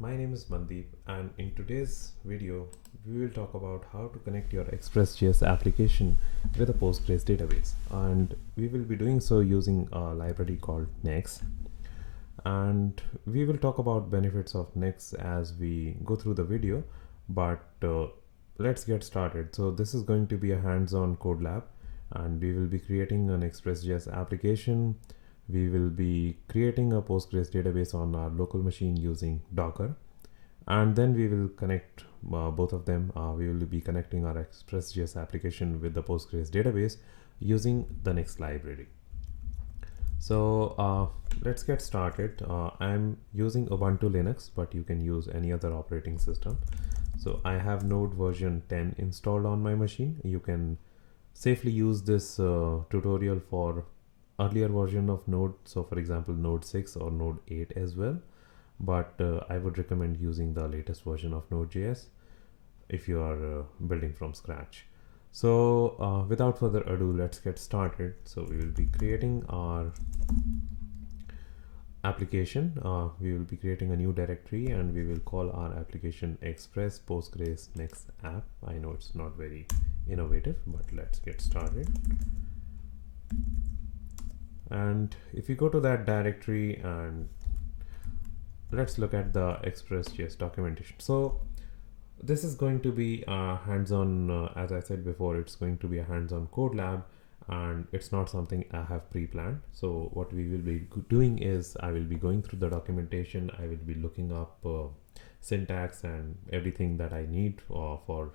my name is Mandeep, and in today's video we will talk about how to connect your ExpressJS application with a Postgres database, and we will be doing so using a library called Knex. And we will talk about benefits of Knex as we go through the video, but let's get started. So this is going to be a hands-on code lab, and we will be creating an ExpressJS application. We will be creating a Postgres database on our local machine using Docker, and then we will connect both of them. We will be connecting our ExpressJS application with the Postgres database using the Knex library. So let's get started. I'm using Ubuntu Linux, but you can use any other operating system. So I have Node version 10 installed on my machine. You can safely use this tutorial for earlier version of Node, so for example Node 6 or Node 8 as well, but I would recommend using the latest version of Node.js if you are building from scratch. So without further ado, let's get started. So we will be creating our application. We will be creating a new directory and we will call our application Express Postgres Knex app. I know it's not very innovative, but let's get started. And if you go to that directory, and let's look at the ExpressJS documentation. So this is going to be a hands-on, as I said before, it's going to be a hands-on code lab, and it's not something I have pre-planned. So what we will be doing is I will be going through the documentation. I will be looking up syntax and everything that I need for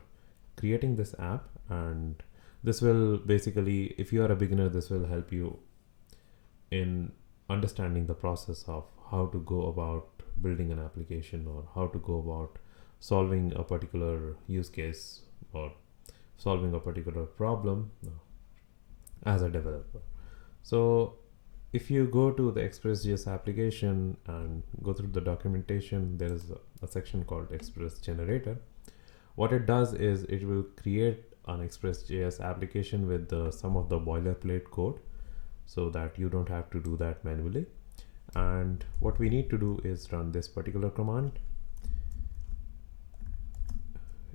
creating this app. And this will basically, if you are a beginner, this will help you in understanding the process of how to go about building an application, or how to go about solving a particular use case or solving a particular problem as a developer. So if you go to the ExpressJS application and go through the documentation, there is a section called Express Generator. What it does is it will create an ExpressJS application with some of the boilerplate code, so that you don't have to do that manually. And what we need to do is run this particular command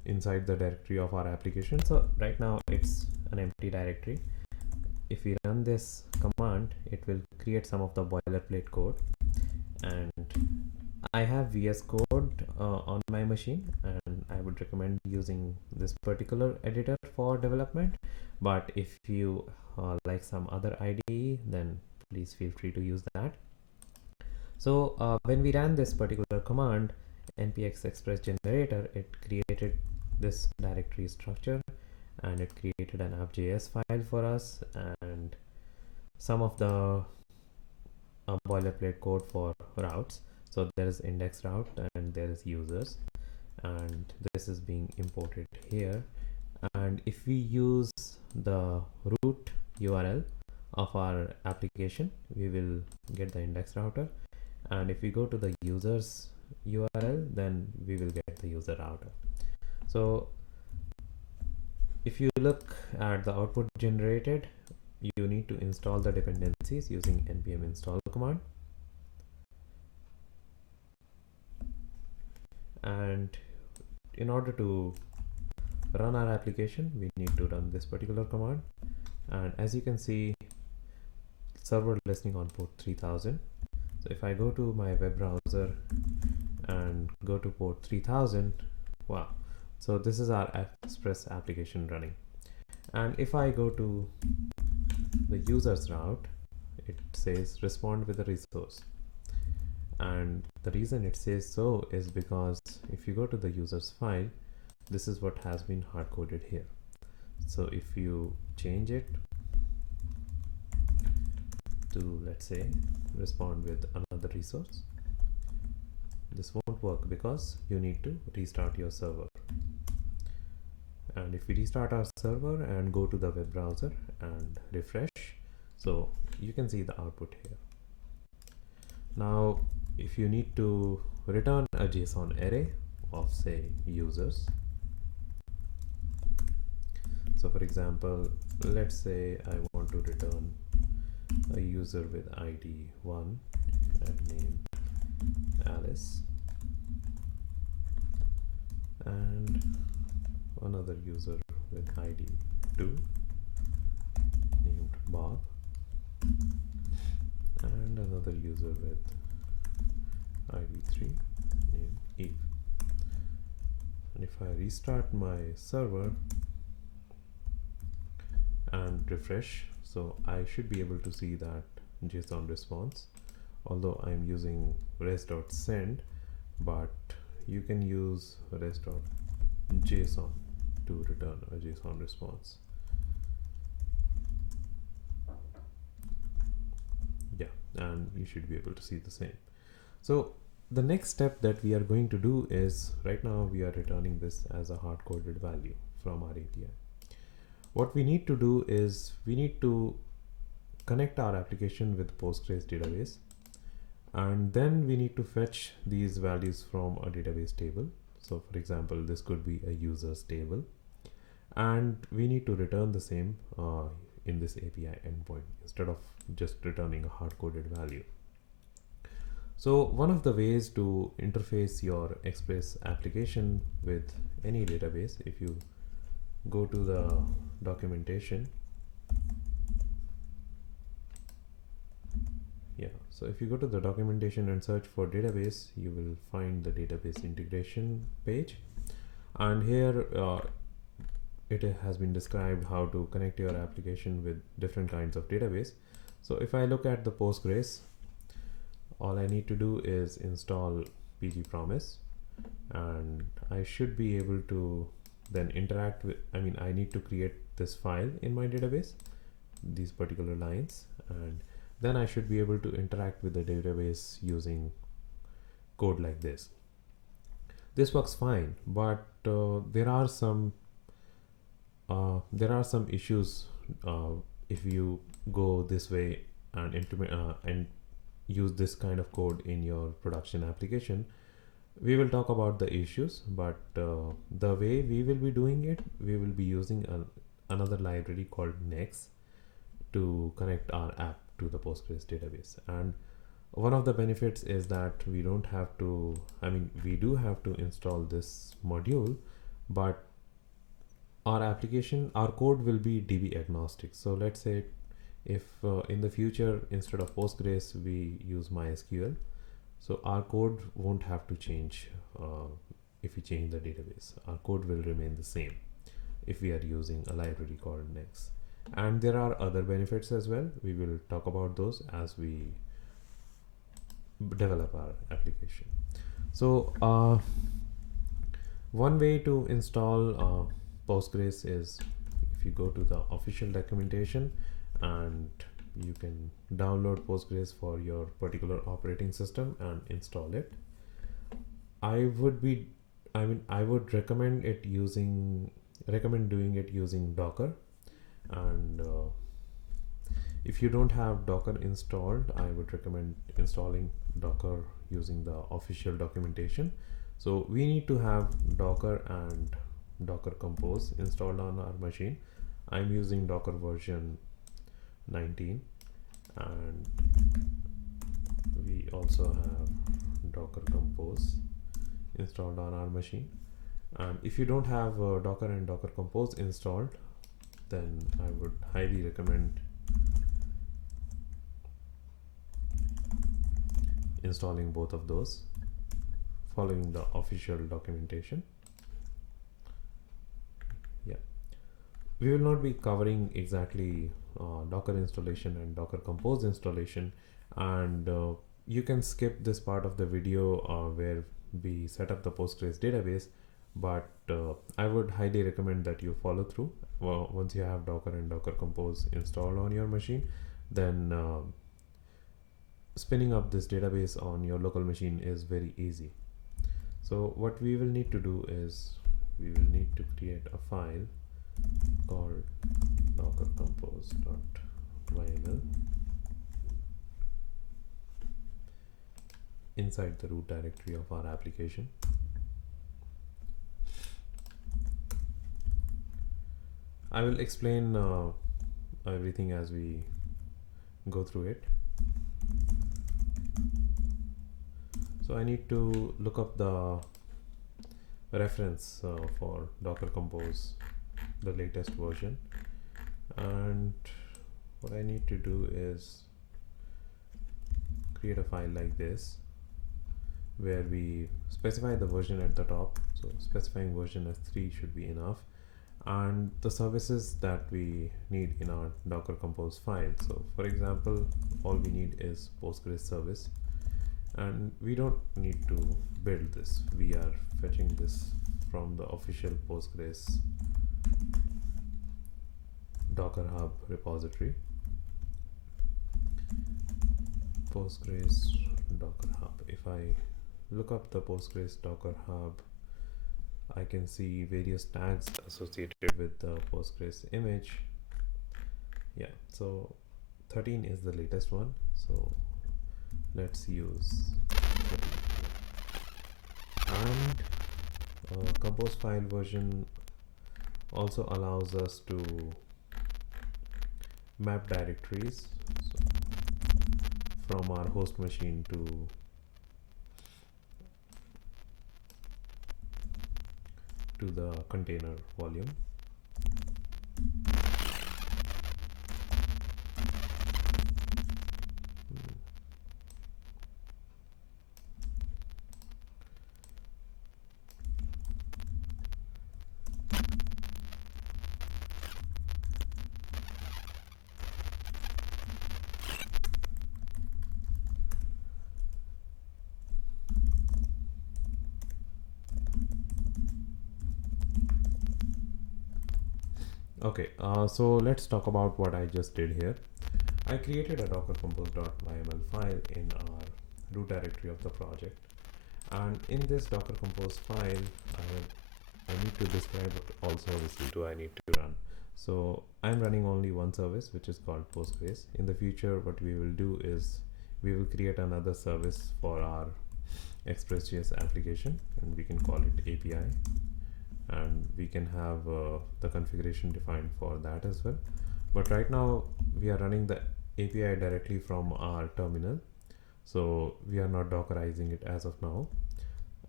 inside the directory of our application. So right now it's an empty directory. If we run this command, it will create some of the boilerplate code, and I have VS Code on my machine, and I would recommend using this particular editor for development. But if you like some other IDE, then please feel free to use that. So when we ran this particular command, npx express generator, it created this directory structure, and it created an app.js file for us, and some of the boilerplate code for routes. So there is index route and there is users, and this is being imported here. And if we use the root URL of our application, we will get the index router, and if we go to the users URL, then we will get the user router. So if you look at the output generated, you need to install the dependencies using npm install command. And in order to run our application, we need to run this particular command. And as you can see, server listening on port 3000. So if I go to my web browser and go to port 3000, wow, so this is our Express application running. And if I go to the users route, it says respond with a resource. And the reason it says so is because if you go to the users file, this is what has been hard-coded here. So if you change it to, let's say, respond with another resource, this won't work because you need to restart your server. And if we restart our server and go to the web browser and refresh, so you can see the output here. Now if you need to return a JSON array of, say, users, so for example, let's say I want to return a user with ID 1 and name Alice, user with ID 2 named Bob, and another user with ID 3 named Eve. And if I restart my server and refresh, so I should be able to see that JSON response, although I'm using res.send, but you can use res.json to return a JSON response. Yeah, and you should be able to see the same. So the next step that we are going to do is, right now we are returning this as a hard-coded value from our API. What we need to do is we need to connect our application with Postgres database, and then we need to fetch these values from a database table. So for example, this could be a users table, and we need to return the same in this API endpoint instead of just returning a hard-coded value. So one of the ways to interface your Express application with any database, if you go to the documentation, so if you go to the documentation and search for database, you will find the database integration page, and here it has been described how to connect your application with different kinds of database. So if I look at the Postgres, all I need to do is install pgpromise, and I should be able to then interact with, I need to create this file in my database, these particular lines, and then I should be able to interact with the database using code like this. This works fine, but there are some issues if you go this way and implement and use this kind of code in your production application. We will talk about the issues, but the way we will be doing it, we will be using another library called Knex to connect our app to the Postgres database. And one of the benefits is that we don't have to, we do have to install this module, but our application, our code will be DB agnostic. So let's say if in the future, instead of Postgres, we use MySQL, so our code won't have to change if we change the database. Our code will remain the same if we are using a library called Knex. And there are other benefits as well. We will talk about those as we develop our application. So one way to install Postgres is if you go to the official documentation, and you can download Postgres for your particular operating system and install it. I would recommend doing it using Docker. And if you don't have Docker installed, I would recommend installing Docker using the official documentation. So we need to have Docker and Docker Compose installed on our machine. I'm using Docker version 19, and we also have Docker Compose installed on our machine. And if you don't have Docker and Docker Compose installed, then I would highly recommend installing both of those following the official documentation. Yeah, we will not be covering exactly Docker installation and Docker Compose installation, and you can skip this part of the video where we set up the Postgres database, but I would highly recommend that you follow through. Well, once you have Docker and Docker Compose installed on your machine, then spinning up this database on your local machine is very easy. So what we will need to do is we will need to create a file called dockercompose.yml inside the root directory of our application. I will explain everything as we go through it. So I need to look up the reference for Docker Compose the latest version. And what I need to do is create a file like this where we specify the version at the top. So specifying version as 3 should be enough, and the services that we need in our Docker Compose file. So for example, all we need is Postgres service, and we don't need to build this. We are fetching this from the official Postgres Docker Hub repository. Postgres Docker Hub. If I look up the Postgres Docker Hub, I can see various tags associated with the Postgres image. Yeah, so 13 is the latest one, so let's use 13. And compose file version also allows us to map directories, so from our host machine to the container volume. Okay, so let's talk about what I just did here. I created a docker compose.yml file in our root directory of the project, and in this docker compose file I need to describe what all services do I need to run. So I'm running only one service, which is called Postgres. In the future, what we will do is we will create another service for our ExpressJS application, and we can call it API, and we can have the configuration defined for that as well. But right now we are running the API directly from our terminal, so we are not dockerizing it as of now,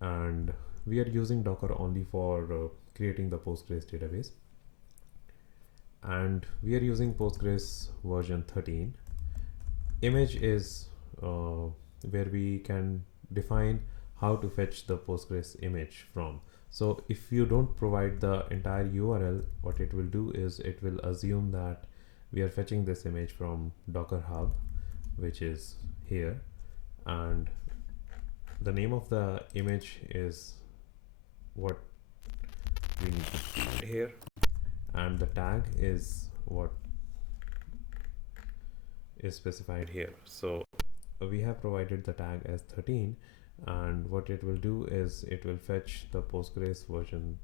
and we are using Docker only for creating the Postgres database, and we are using Postgres version 13. Image is where we can define how to fetch the Postgres image from. So if you don't provide the entire URL, what it will do is it will assume that we are fetching this image from Docker Hub, which is here, and the name of the image is what we need to find here, and the tag is what is specified here. So we have provided the tag as 13, and what it will do is it will fetch the Postgres version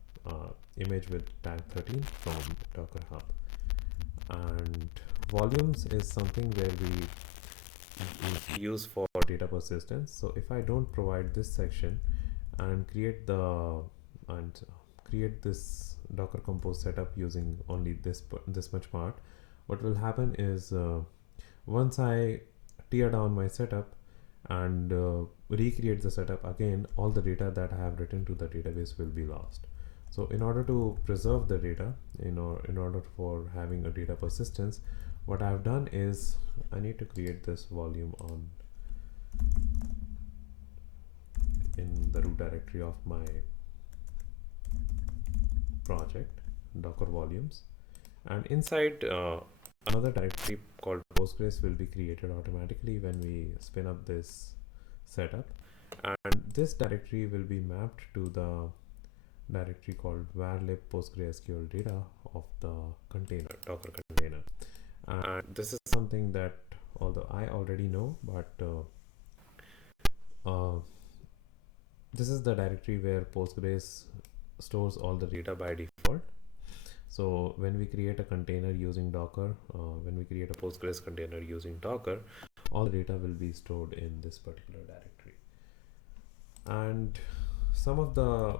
image with tag 13 from Docker Hub. And volumes is something where we use for data persistence. So if I don't provide this section and create this Docker Compose setup using only this much part, what will happen is once I tear down my setup and recreate the setup again, all the data that I have written to the database will be lost. So in order to preserve the data, in order for having a data persistence, what I've done is I need to create this volume in the root directory of my project, Docker volumes, and inside another directory called Postgres will be created automatically when we spin up this setup, and this directory will be mapped to the directory called varlib PostgreSQL data of the container, Docker container. And this is something that although I already know, but this is the directory where Postgres stores all the data by default. So when we create a container using Docker, when we create a Postgres container using Docker, all the data will be stored in this particular directory. And some of the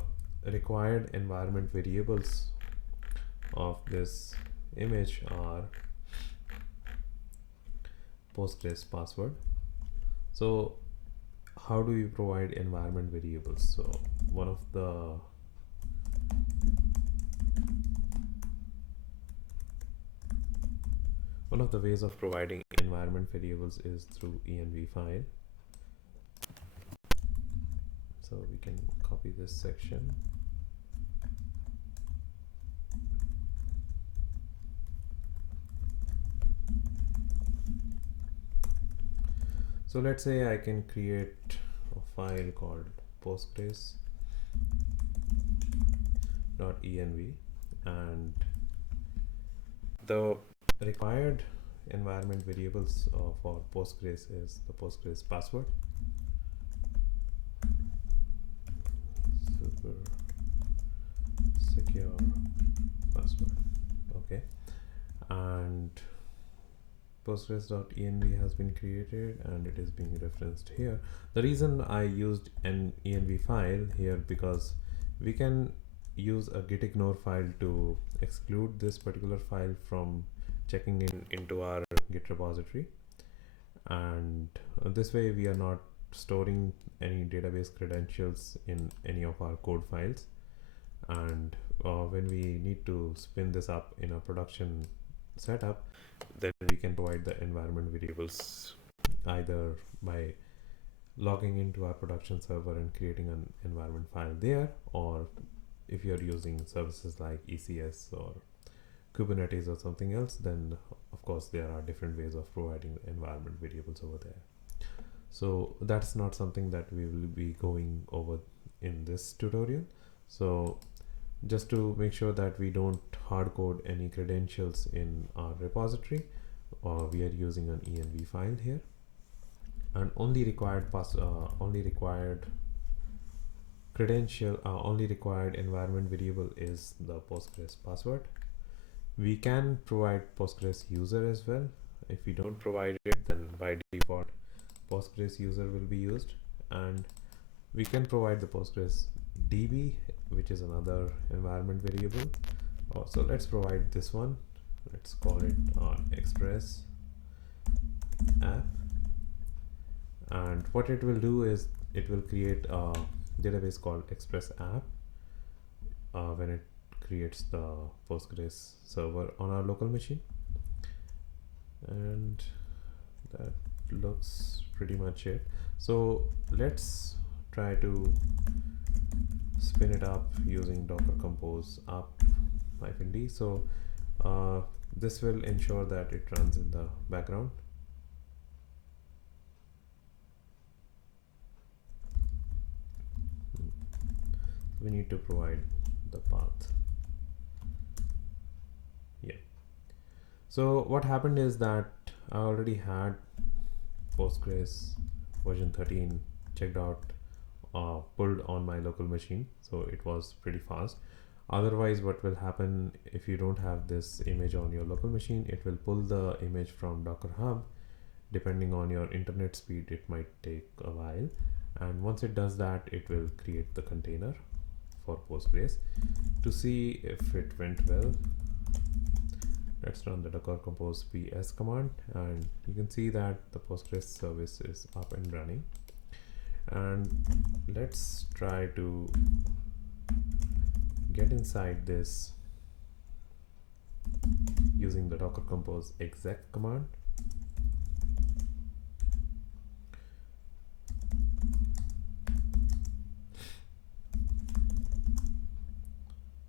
required environment variables of this image are Postgres password. So how do we provide environment variables? So one of the One of the ways of providing environment variables is through env file. So we can copy this section. So let's say I can create a file called postgres.env, and the required environment variables for Postgres is the Postgres password, super secure password, okay, and Postgres.env has been created and it is being referenced here. The reason I used an env file here because we can use a gitignore file to exclude this particular file from checking into our Git repository, and this way we are not storing any database credentials in any of our code files, and when we need to spin this up in a production setup, then we can provide the environment variables either by logging into our production server and creating an environment file there, or if you're using services like ECS or Kubernetes or something else, then of course there are different ways of providing environment variables over there. So that's not something that we will be going over in this tutorial. So just to make sure that we don't hard code any credentials in our repository, we are using an env file here, and only required environment variable is the Postgres password. We can provide Postgres user as well. If we don't provide it, then by default Postgres user will be used, and we can provide the Postgres DB, which is another environment variable. So let's provide this one. Let's call it Express app, and what it will do is it will create a database called Express app when it creates the Postgres server on our local machine, and that looks pretty much it. So let's try to spin it up using docker compose up -d. So this will ensure that it runs in the background. We need to provide the path. Yeah. So what happened is that I already had Postgres version 13 checked out, pulled on my local machine, so it was pretty fast. Otherwise, what will happen if you don't have this image on your local machine, it will pull the image from Docker Hub. Depending on your internet speed, it might take a while, and once it does that, it will create the container for Postgres. To see if it went well, let's run the docker compose ps command, and you can see that the Postgres service is up and running. And let's try to get inside this using the docker compose exec command.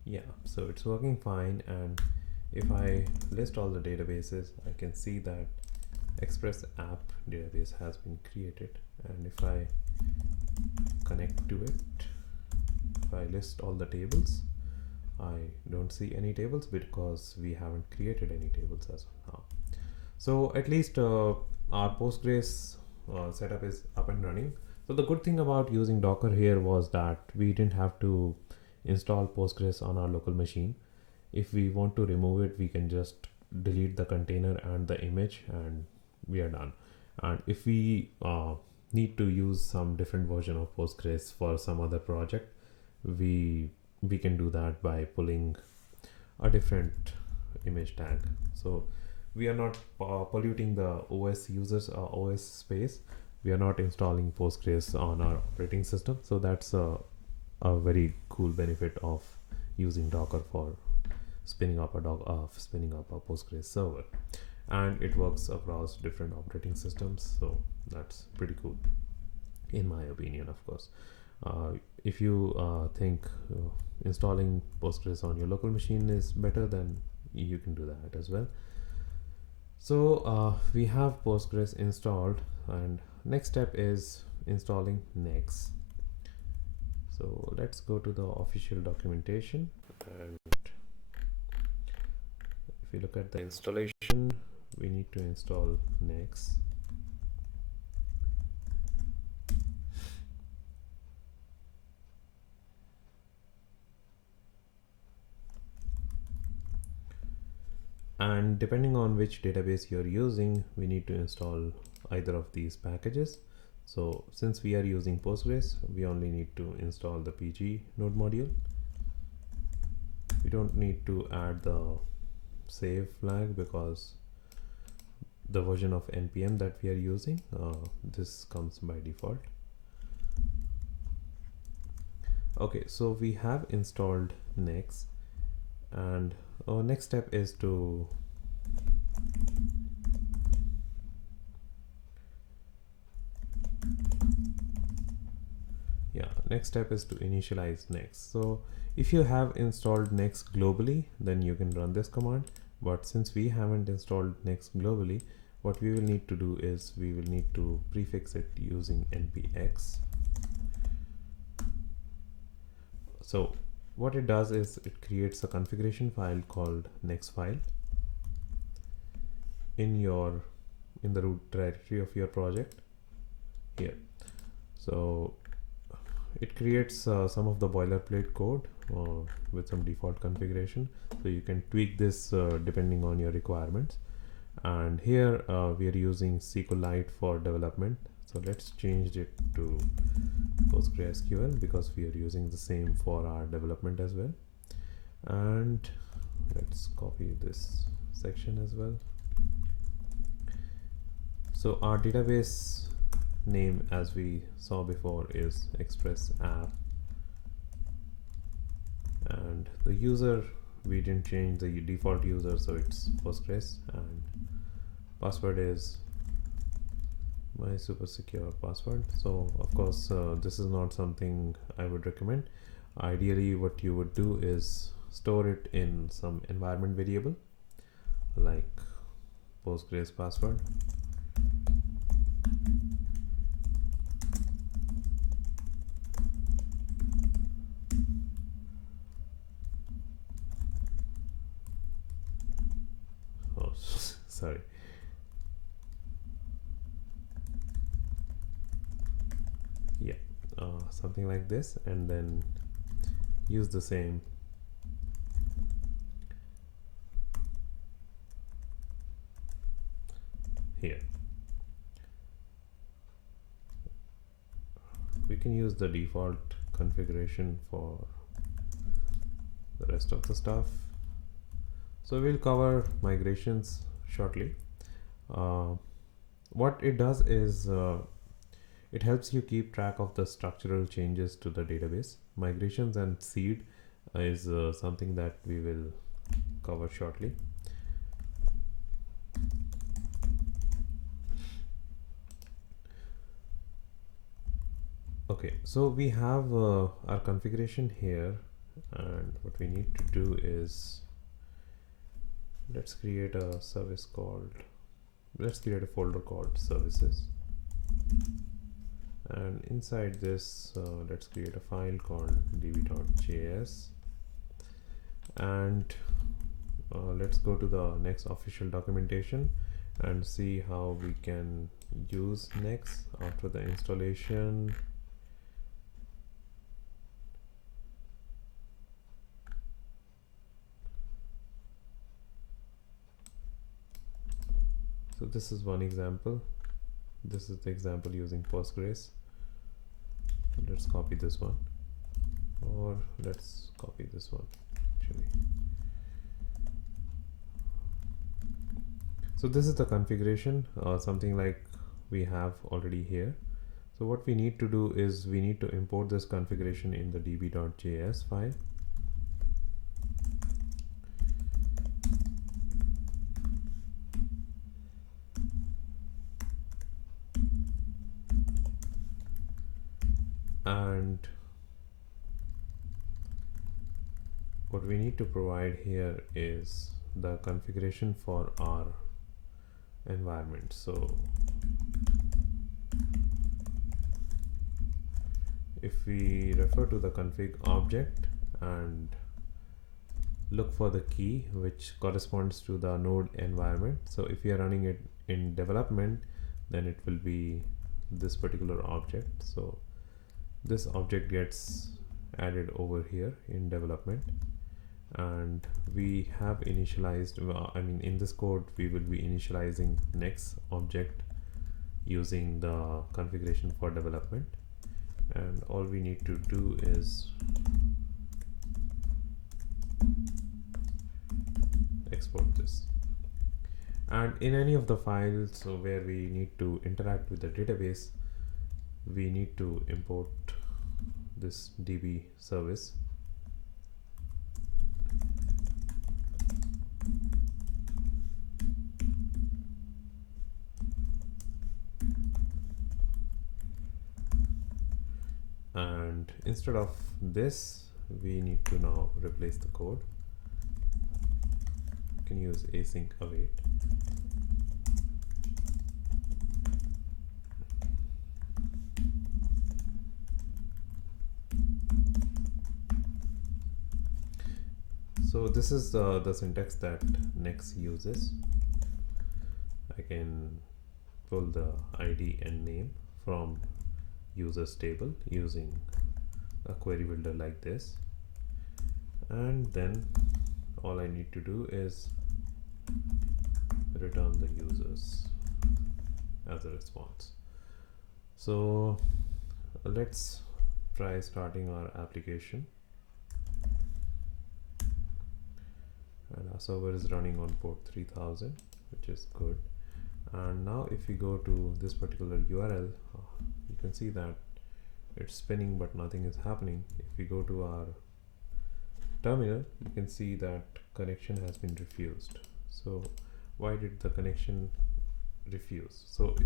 Yeah, so it's working fine, and if I list all the databases, I can see that Express app database has been created, and if I connect to it, if I list all the tables, I don't see any tables because we haven't created any tables as of now. So at least our Postgres setup is up and running. So the good thing about using Docker here was that we didn't have to install Postgres on our local machine. If we want to remove it, we can just delete the container and the image, and we are done. And if we need to use some different version of Postgres for some other project, we can do that by pulling a different image tag. So we are not polluting the OS users OS space. We are not installing Postgres on our operating system. So that's a very cool benefit of using Docker for spinning up a Postgres server. and it works across different operating systems, so that's pretty cool in my opinion. Of course, if you think installing Postgres on your local machine is better, then you can do that as well. So we have Postgres installed, and next step is installing Knex. So let's go to the official documentation, and if you look at the installation, we need to install Knex. And depending on which database you're using, we need to install either of these packages. So since we are using Postgres, we only need to install the PG node module. We don't need to add the save flag because the version of npm that we are using, this comes by default. Okay, so we have installed Knex, and our next step is to initialize Knex. So if you have installed Knex globally, then you can run this command, but since we haven't installed Knex globally, what we will need to do is we will need to prefix it using npx. So what it does is it creates a configuration file called Knex file in the root directory of your project here. So it creates some of the boilerplate code with some default configuration, so you can tweak this depending on your requirements. And here we are using SQLite for development, so let's change it to PostgreSQL because we are using the same for our development as well. And let's copy this section as well. So our database name, as we saw before, is Express app, and the user, we didn't change the default user, so it's Postgres, and password is my super secure password. So of course this is not something I would recommend. Ideally what you would do is store it in some environment variable like Postgres password. Oh, sorry. Yeah, something like this, and then use the same here. We can use the default configuration for the rest of the stuff. So we'll cover migrations shortly. What it does is it helps you keep track of the structural changes to the database. Migrations and seed is something that we will cover shortly. Okay, so we have our configuration here, and what we need to do is let's create a folder called services, and inside this let's create a file called db.js, and let's go to the Knex official documentation and see how we can use Knex after the installation. So this is one example. This is the example using Postgres. Let's copy this one, or let's copy this one actually. So this is the configuration, something like we have already here. So what we need to do is we need to import this configuration in the db.js file. And what we need to provide here is the configuration for our environment. So if we refer to the config object and look for the key which corresponds to the node environment, so if we are running it in development, then it will be this particular object. So this object gets added over here in development, and we have initialized, in this code we will be initializing Knex object using the configuration for development, and all we need to do is export this. And in any of the files where we need to interact with the database, we need to import this DB service. And instead of this, we need to now replace the code. You can use async await. So this is the syntax that Knex uses. I can pull the ID and name from users table using a query builder like this, and then all I need to do is return the users as a response. So let's try starting our application, and our server is running on port 3000, which is good. And now if we go to this particular URL, you can see that it's spinning but nothing is happening. If we go to our terminal, you can see that connection has been refused. So why did the connection refuse? So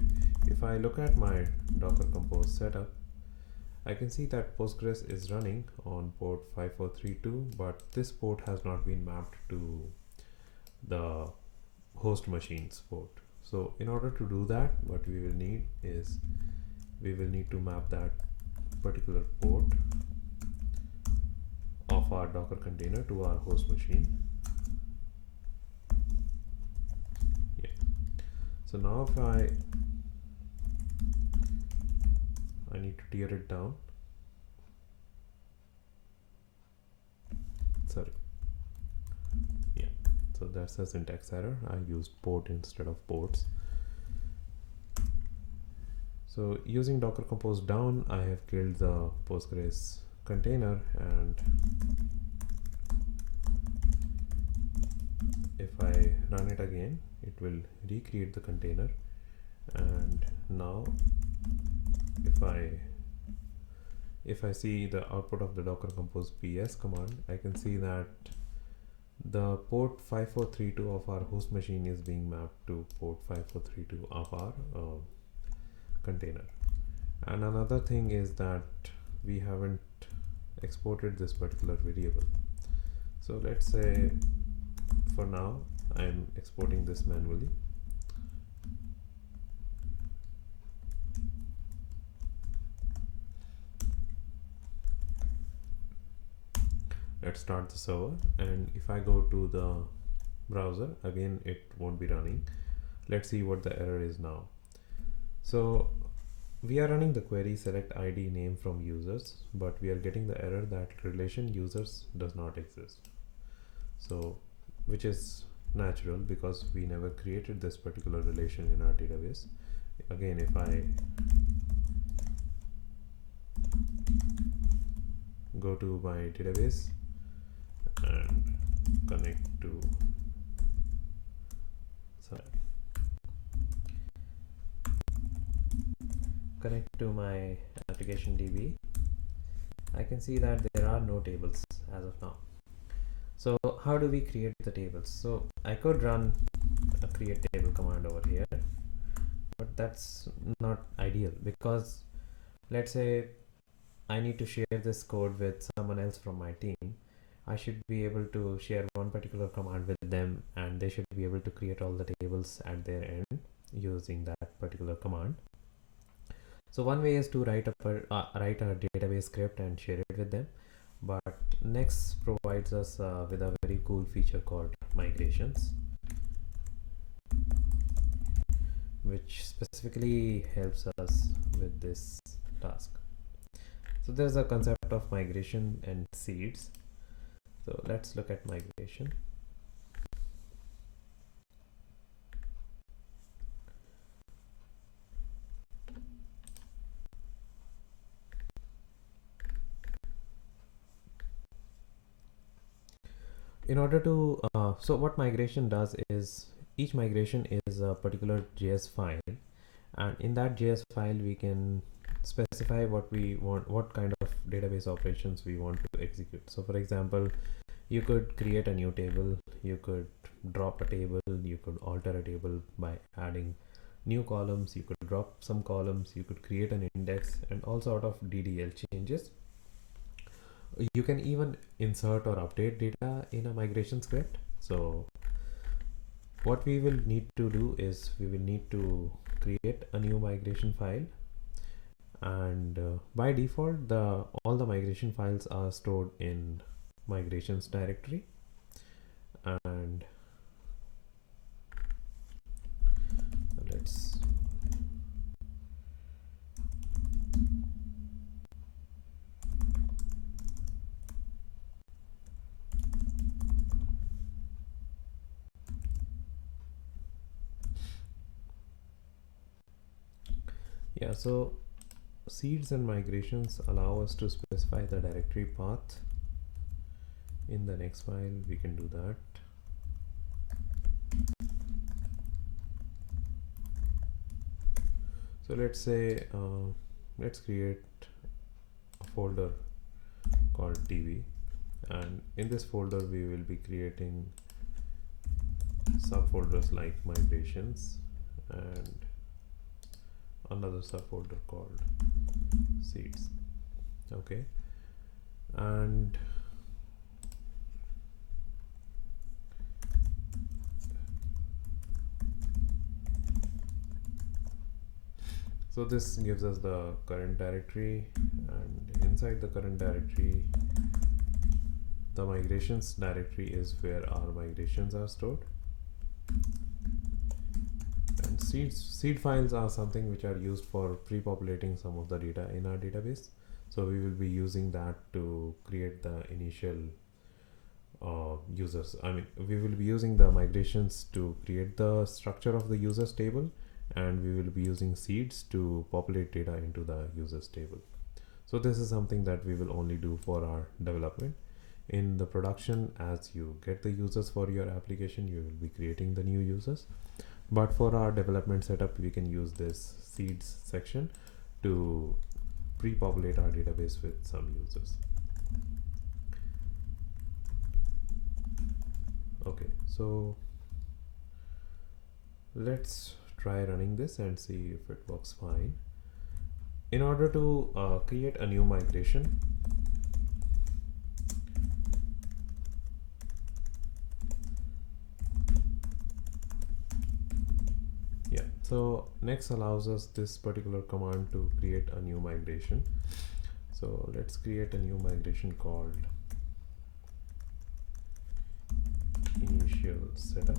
if I look at my Docker Compose setup, I can see that Postgres is running on port 5432, but this port has not been mapped to the host machine's port. So in order to do that, what we will need is we will need to map that particular port of our Docker container to our host machine. Yeah. So now if I need to tear it down. Sorry. Yeah. So that's a syntax error. I used port instead of ports. So using Docker Compose down, I have killed the Postgres container, and if I run it again, it will recreate the container. And now if I see the output of the Docker Compose ps command, I can see that the port 5432 of our host machine is being mapped to port 5432 of our container. And another thing is that we haven't exported this particular variable. So let's say for now I'm exporting this manually. Let's start the server, and if I go to the browser again, it won't be running. Let's see what the error is now. So we are running the query select ID name from users, but we are getting the error that relation users does not exist. So which is natural because we never created this particular relation in our database. Again, if I go to my database and connect to my application DB, I can see that there are no tables as of now. So how do we create the tables? So I could run a create table command over here, but that's not ideal because let's say I need to share this code with someone else from my team, I should be able to share one particular command with them, and they should be able to create all the tables at their end using that particular command. So one way is to write a database script and share it with them, but Knex provides us with a very cool feature called migrations, which specifically helps us with this task. So there's a concept of migration and seeds. So let's look at migration. In order to, so what migration does is each migration is a particular JS file, and in that JS file we can specify what we want, what kind of database operations we want to execute. So for example, you could create a new table, you could drop a table, you could alter a table by adding new columns, you could drop some columns, you could create an index, and all sort of DDL changes. You can even insert or update data in a migration script. So what we will need to do is we will need to create a new migration file, and by default all the migration files are stored in migrations directory. And let's so seeds and migrations allow us to specify the directory path in the next file. We can do that. So let's say let's create a folder called db, and in this folder we will be creating subfolders like migrations and another subfolder called seeds. Okay, and so this gives us the current directory, and inside the current directory the migrations directory is where our migrations are stored. And seed files are something which are used for pre-populating some of the data in our database. So we will be using that to create the initial users. I mean, we will be using the migrations to create the structure of the users table, and we will be using seeds to populate data into the users table. So this is something that we will only do for our development. In the production, as you get the users for your application, you will be creating the new users. But for our development setup, we can use this seeds section to pre-populate our database with some users. Okay, so let's try running this and see if it works fine. In order to create a new migration, so Knex allows us this particular command to create a new migration. So let's create a new migration called initial setup.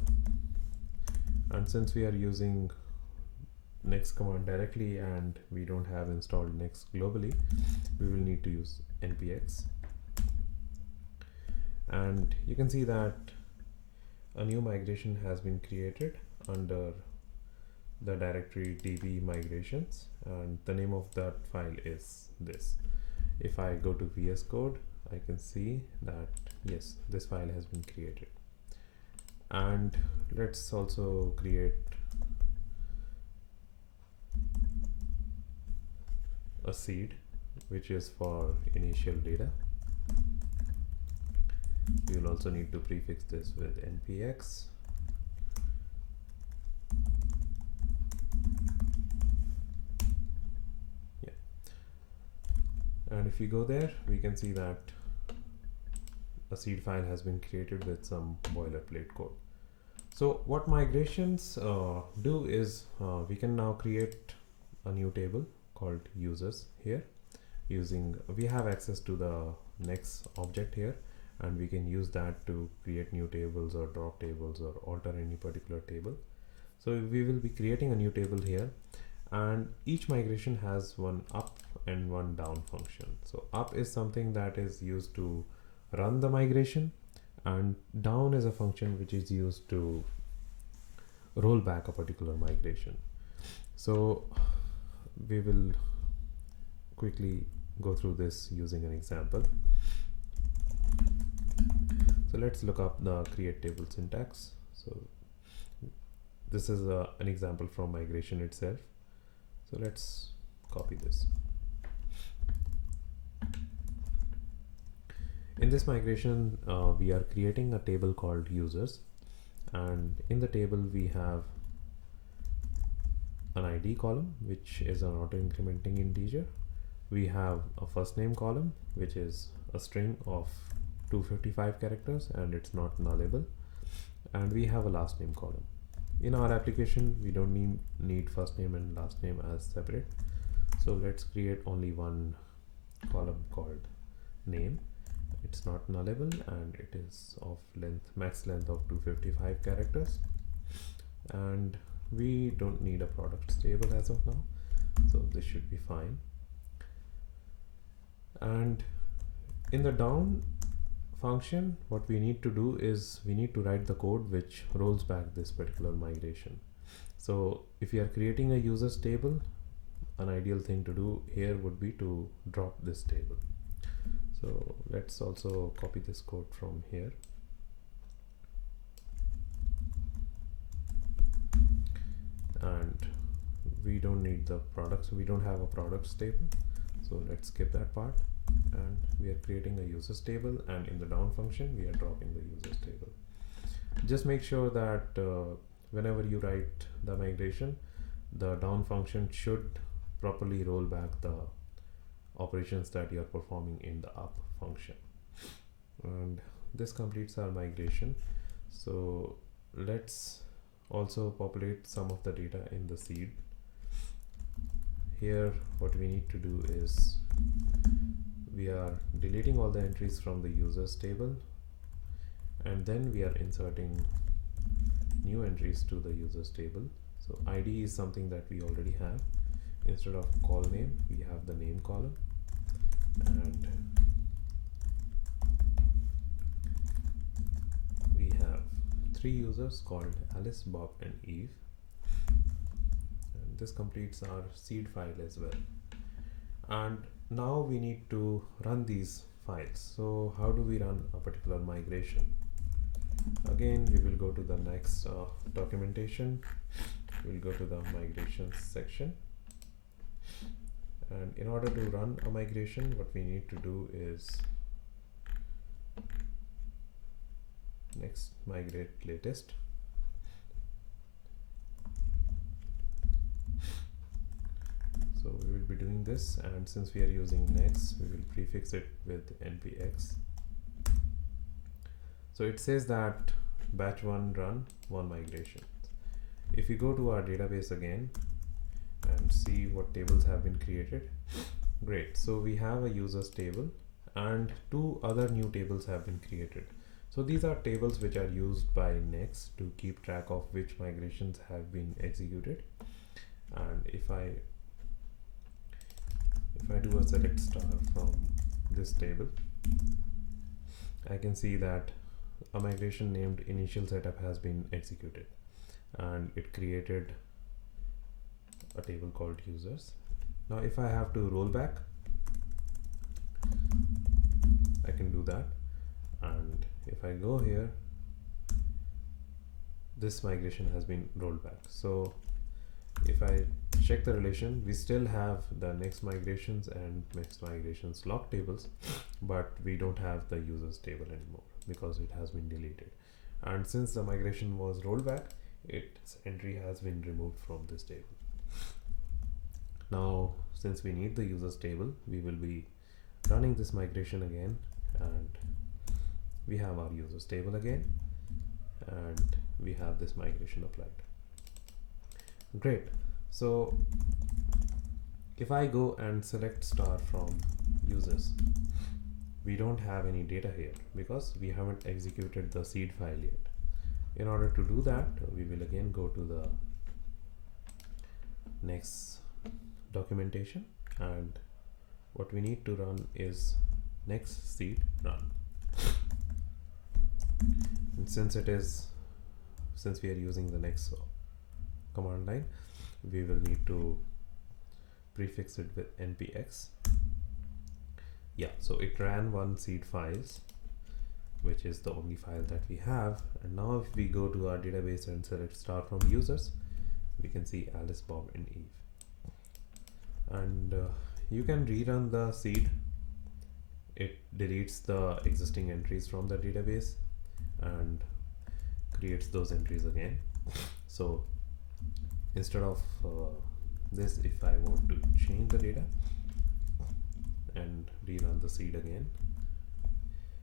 And since we are using Knex command directly and we don't have installed Knex globally, we will need to use npx. And you can see that a new migration has been created under the directory db migrations, and the name of that file is this. If I go to VS Code, I can see that yes, this file has been created. And let's also create a seed which is for initial data. We will also need to prefix this with npx. And if we go there, we can see that a seed file has been created with some boilerplate code. So what migrations do is we can now create a new table called users here. We have access to the Knex object here, and we can use that to create new tables or drop tables or alter any particular table. So we will be creating a new table here, and each migration has one up and one down function. So up is something that is used to run the migration, and down is a function which is used to roll back a particular migration. So we will quickly go through this using an example. So let's look up the create table syntax. So this is an example from migration itself. So let's copy this. In this migration, we are creating a table called users, and in the table we have an ID column, which is an auto incrementing integer. We have a first name column, which is a string of 255 characters and it's not nullable, and we have a last name column. In our application, we don't need first name and last name as separate, so let's create only one column called name. It's not nullable and it is of max length of 255 characters, and we don't need a products table as of now, so this should be fine. And in the down function, what we need to do is we need to write the code which rolls back this particular migration. So if you are creating a users table, an ideal thing to do here would be to drop this table. So let's also copy this code from here. And we don't need the products, we don't have a products table, so let's skip that part. And we are creating a users table, and in the down function we are dropping the users table. Just make sure that whenever you write the migration, the down function should properly roll back the operations that you are performing in the up function. And this completes our migration. So let's also populate some of the data in the seed. Here what we need to do is we are deleting all the entries from the users table, and then we are inserting new entries to the users table. So ID is something that we already have. Instead of call name, we have the name column, and we have 3 users called Alice, Bob and Eve, and this completes our seed file as well. And now we need to run these files. So how do we run a particular migration? Again, we will go to the next documentation. We'll go to the migrations section, and in order to run a migration, what we need to do is next migrate latest. So we will be doing this, and since we are using Knex, we will prefix it with npx. So it says that batch 1 run 1 migration. If we go to our database again and see what tables have been created, great. So we have a users table and 2 other new tables have been created. So these are tables which are used by Knex to keep track of which migrations have been executed. And if I do a select star from this table, I can see that a migration named initial setup has been executed, and it created a table called users. Now if I have to roll back, I can do that, and if I go here, this migration has been rolled back. So if I check the relation, we still have the next migrations and next migrations log tables, but we don't have the users table anymore because it has been deleted. And since the migration was rolled back, its entry has been removed from this table. Now since we need the users table, we will be running this migration again, and we have our users table again, and we have this migration applied. Great. So if I go and select star from users, we don't have any data here because we haven't executed the seed file yet. In order to do that, we will again go to the Knex documentation, and what we need to run is Knex seed run. And since we are using the Knex command line, we will need to prefix it with npx. Yeah, so it ran one seed files, which is the only file that we have. And now if we go to our database and select star from users, we can see Alice, Bob, and Eve. And you can rerun the seed. It deletes the existing entries from the database and creates those entries again. So instead of this, if I want to change the data and rerun the seed again,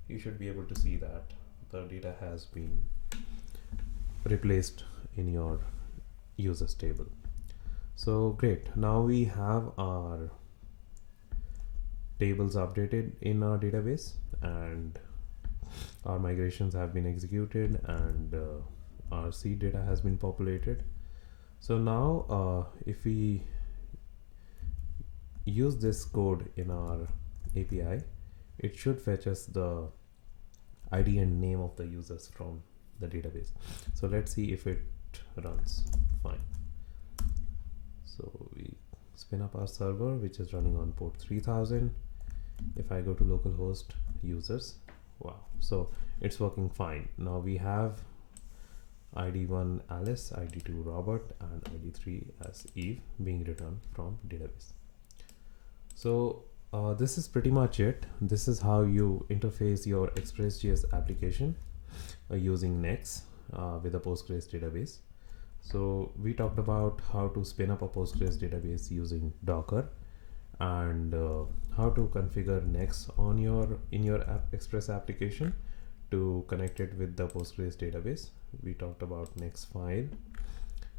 you should be able to see that the data has been replaced in your users table. So great, now we have our tables updated in our database, and our migrations have been executed, and our seed data has been populated. So now if we use this code in our API, it should fetch us the ID and name of the users from the database. So let's see if it runs fine. So we spin up our server, which is running on port 3000. If I go to localhost users, wow, so it's working fine. Now we have ID1 Alice, ID2 Robert, and ID3 as Eve being returned from database. So this is pretty much it. This is how you interface your ExpressJS application using Knex with a Postgres database. So we talked about how to spin up a Postgres database using Docker, and how to configure Knex on in your Express application to connect it with the Postgres database. We talked about Knex file.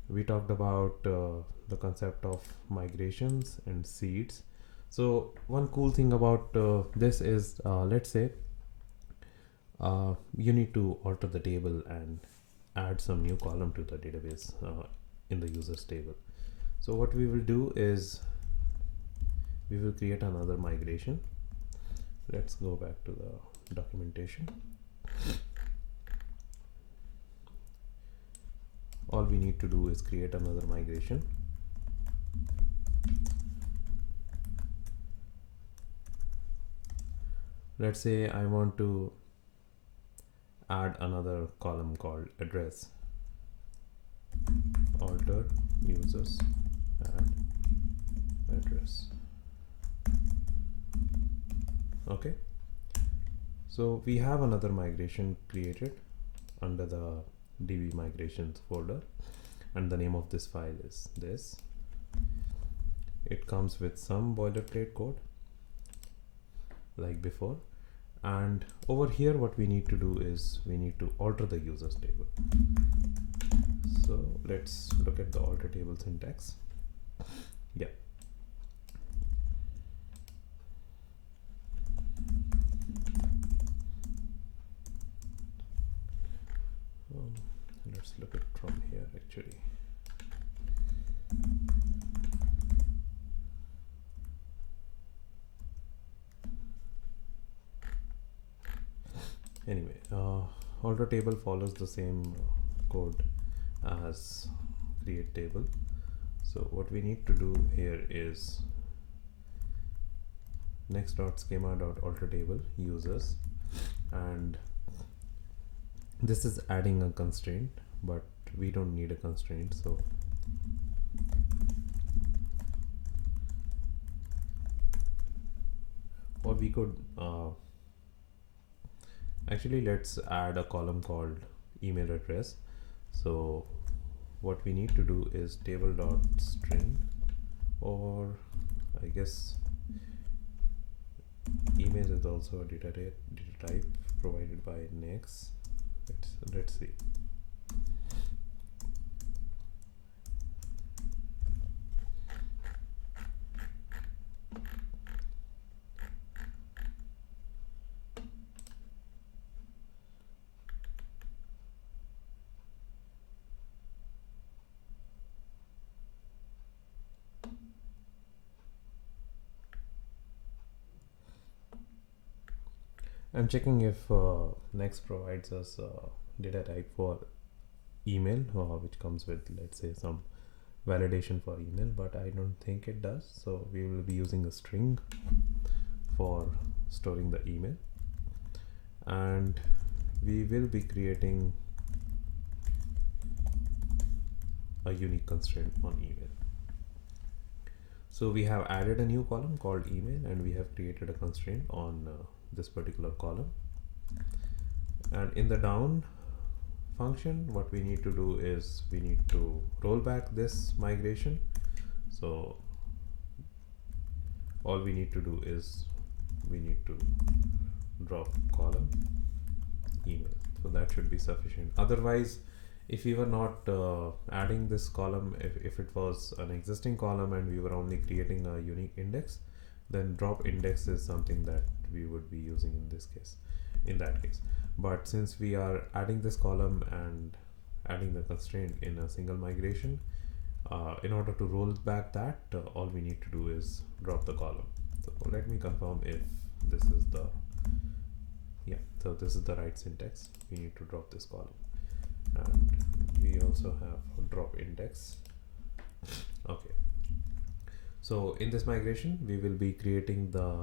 We talked about the concept of migrations and seeds. So one cool thing about this is, let's say you need to alter the table and add some new column to the database in the users table. So what we will do is we will create another migration. Let's go back to the documentation. All we need to do is create another migration. Let's say I want to add another column called address. Alter users and address. Okay, so we have another migration created under the db migrations folder, and the name of this file is this. It comes with some boilerplate code like before, and over here what we need to do is we need to alter the users table. So let's look at the alter table syntax. Yeah, let's look at from here actually. Anyway, alter table follows the same code as create table. So what we need to do here is next.schema.alter table users, and this is adding a constraint, but we don't need a constraint. So what we could actually, let's add a column called email address. So what we need to do is table.string, or I guess email is also a data type provided by Knex. Let's see. I'm checking if Knex provides us data type for email, which comes with, let's say, some validation for email, but I don't think it does. So we will be using a string for storing the email, and we will be creating a unique constraint on email. So we have added a new column called email, and we have created a constraint on this particular column. And in the down function, what we need to do is we need to roll back this migration. So all we need to do is we need to drop column email. So that should be sufficient. Otherwise, if we were not adding this column, if it was an existing column and we were only creating a unique index, then drop index is something that we would be using in that case. But since we are adding this column and adding the constraint in a single migration, in order to roll back that, all we need to do is drop the column. So let me confirm if this is the, yeah, so this is the right syntax. We need to drop this column, and we also have a drop index. Okay, so in this migration we will be creating the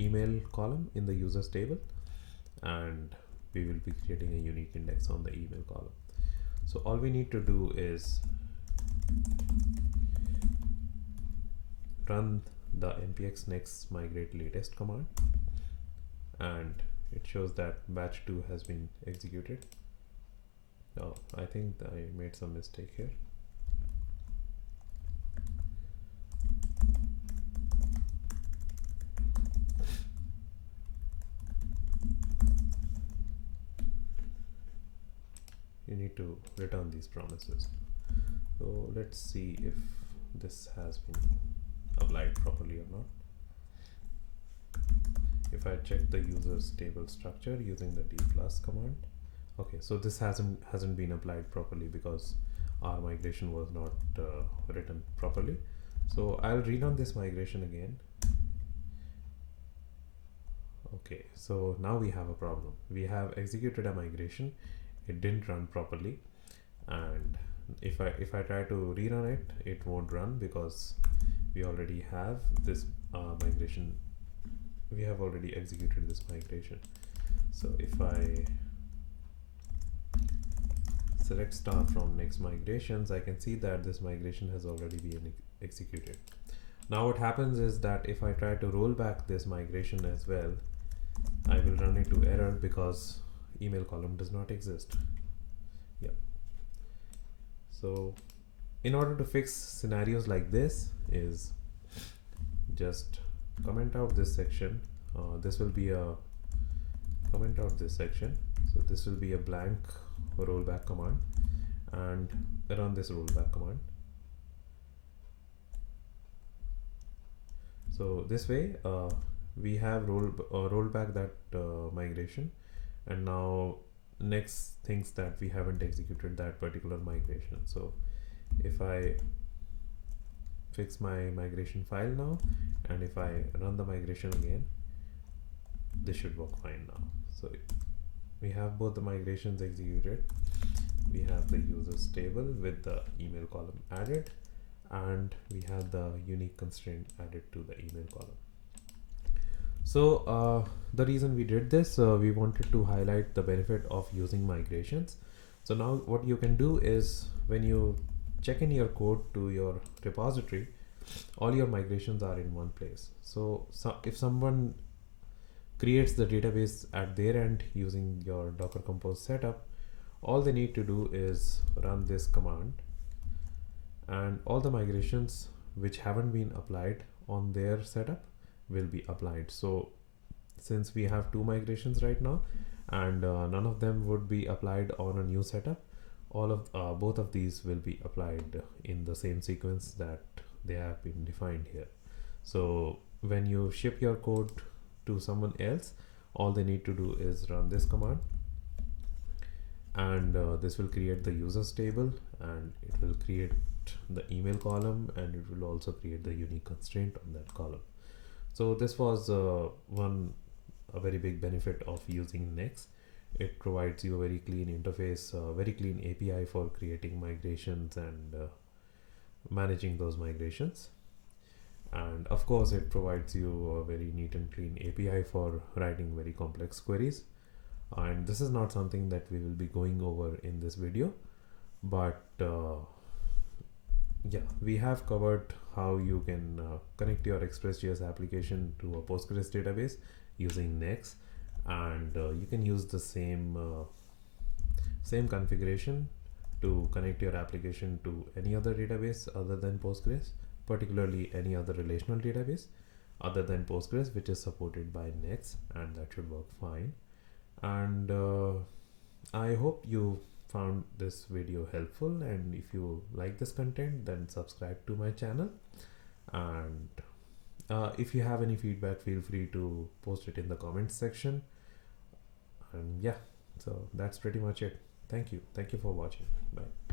email column in the users table, and we will be creating a unique index on the email column. So all we need to do is run the npx Knex migrate latest command, and it shows that batch 2 has been executed. Oh, I think I made some mistake here. You need to return these promises. So let's see if this has been applied properly or not. If I check the users table structure using the d+ command, okay, so this hasn't been applied properly because our migration was not written properly. So I'll rerun this migration again. Okay, so now we have a problem. We have executed a migration, it didn't run properly, and if I try to rerun it, it won't run because we already have this migration. We have already executed this migration. So if I select star from Knex migrations, I can see that this migration has already been executed. Now what happens is that if I try to roll back this migration as well, I will run into error because email column does not exist. Yep. So in order to fix scenarios like this is just comment out this section. This will be a comment out this section. So this will be a blank rollback command, and run this rollback command. So this way we have rolled back that migration, and now Knex thinks that we haven't executed that particular migration. So if I fix my migration file now, and if I run the migration again, this should work fine now. So we have both the migrations executed. We have the users table with the email column added, and we have the unique constraint added to the email column. So the reason we did this, we wanted to highlight the benefit of using migrations. So now what you can do is when you check in your code to your repository, all your migrations are in one place. So if someone creates the database at their end using your Docker Compose setup, all they need to do is run this command, and all the migrations which haven't been applied on their setup will be applied. So since we have two migrations right now, and none of them would be applied on a new setup, both of these will be applied in the same sequence that they have been defined here. So when you ship your code to someone else, all they need to do is run this command, and this will create the users table, and it will create the email column, and it will also create the unique constraint on that column. So this was a very big benefit of using Knex. It provides you a very clean interface, very clean API for creating migrations and managing those migrations. And of course, it provides you a very neat and clean API for writing very complex queries. And this is not something that we will be going over in this video, but yeah, we have covered how you can connect your ExpressJS application to a Postgres database using Knex, and you can use the same configuration to connect your application to any other database other than Postgres, particularly any other relational database other than Postgres, which is supported by Knex, and that should work fine. And I hope you found this video helpful, and if you like this content, then subscribe to my channel. And if you have any feedback, feel free to post it in the comments section. And yeah, so that's pretty much it. Thank you for watching. Bye.